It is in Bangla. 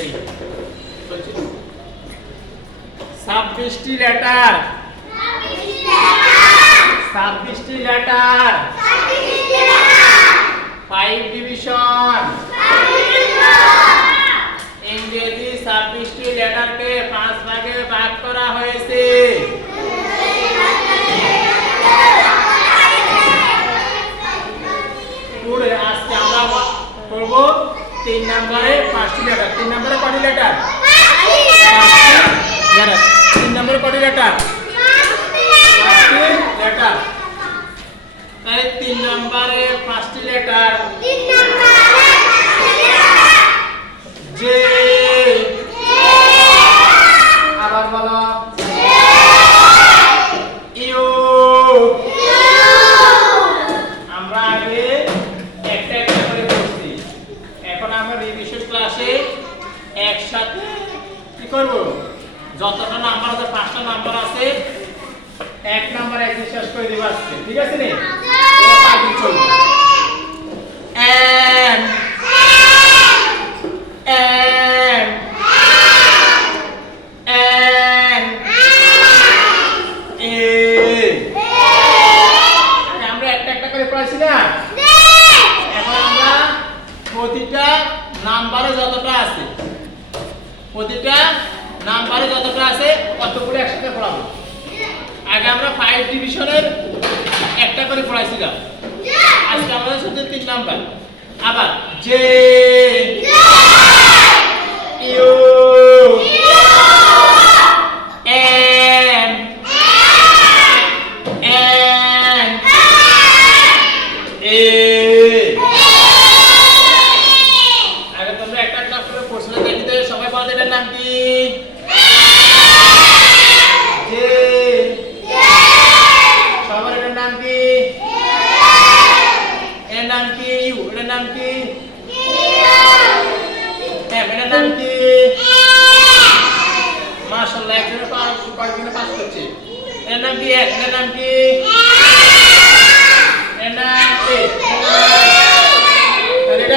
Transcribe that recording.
রেডি 26টি লেটার 26টি লেটার 5 ডিভিশন ইংরেজি 26টি লেটারকে 5 ভাগে ভাগ করা হয়েছে। পুরো আজকে আমরা করব 3 নম্বরে 5টি লেটার। 3 নম্বরে কয়টি লেটার? 3 নম্বরে কয়টি লেটার? 5টি লেটার। তাই 3 নম্বরে 5টি লেটার। যে আবার বলো ইউ। আমরা আগে একটা একটা করে পড়ছি, এখন আমরা রিভিশন ক্লাসে একসাথে কি করব, যতটা নাম্বার আছে 5টা নাম্বার আছে, এক নাম্বার একদিন শেষ করে দিব আজকে, ঠিক আছে রে? এবার আগে চলবে and আমরা একটা একটা করে পড়াইছি না? এখন আমরা প্রতিটা নাম্বারে যতটা আছে, প্রতিটা নাম্বারে যতটা আছে কতগুলো একসাথে পড়াবো। আগে আমরা 5 ডিভিশনের একটা করে পড়াইছিলাম, আজকে আমাদের হচ্ছে 3 নাম্বার। আবার যে ইউ এম এন এ। আগে তোমরা একটা একটা করে প্রশ্ন দেখিতে সবাই বলো এটার নাম কি? যে। সবার এটার নাম কি? এর নাম কি? ইউ। এটার নাম কি? এম। এটার নাম কি? মাশাআল্লাহ, একজনের কয়েকজনে পাস করছে। এর নাম কি? এর নাম কি? এর নাম কি?